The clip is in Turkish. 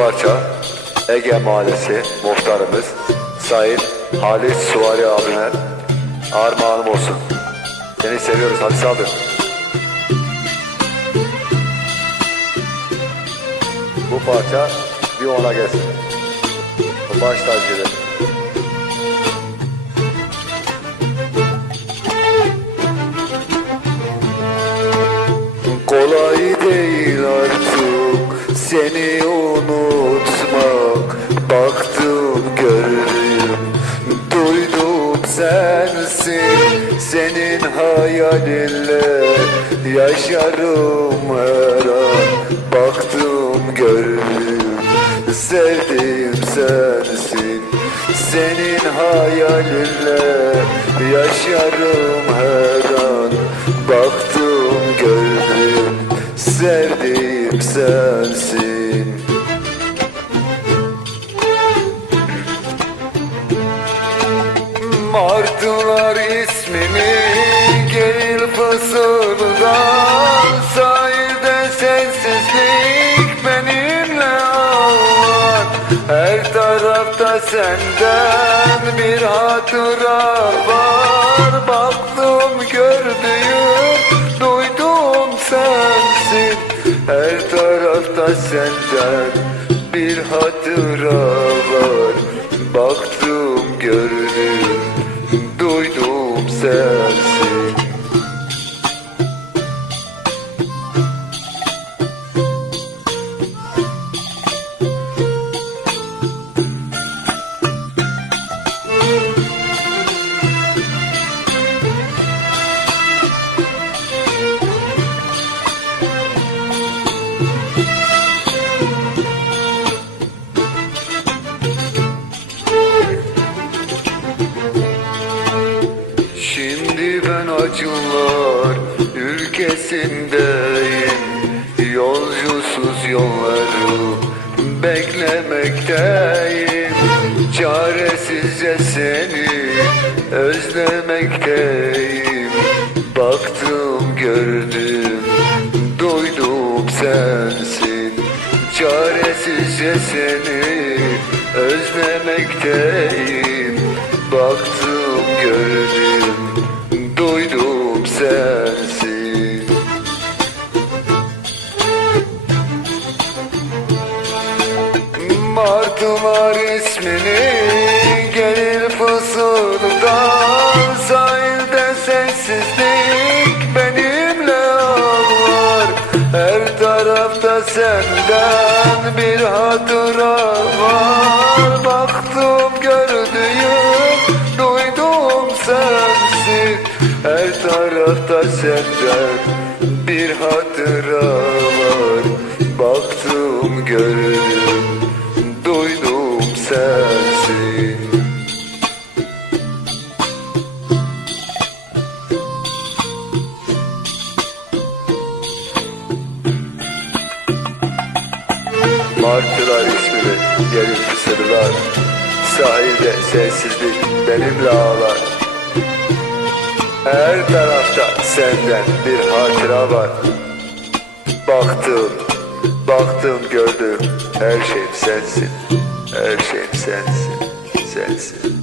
Parça Ege Mahallesi muhtarımız Sayın Halis Suvari abime armağanım olsun. Seni seviyoruz Halis abi. Bu parça bir ona gelsin. Baş tacıyla. Kolay değil artık seni hayalinle yaşarım her an. Baktım gördüm sevdiğim sensin. Senin hayalinle yaşarım her an. Baktım gördüm sevdiğim sensin. Martılar ismini senden bir hatıra var. Baktım gördüğüm duydum sensin. Her tarafta senden bir hatıra var. Baktım gördüm Şimdi ben acılar ülkesindeyim. Yolcusuz yolları beklemekteyim. Çaresizce seni özlemekteyim. Baktım gördüm duydum sensin Çaresizce seni özlemekteyim. Baktım gördüm duydum sensin. Martılar ismini gelir fısıldan. Sahilde sessizlik benimle ağlar. Her tarafta senden bir hatıra var. Baktım gördüğüm duydum sensin. Her tarafta senden bir hatıra var. Baktım gördüm Martılar ismini gelir fısırlar Sahilde sessizlik benimle ağlar. Her tarafta senden bir hatıra var. Baktım, baktım gördüm. Her şeyim sensin Her şeyim sensin, sensin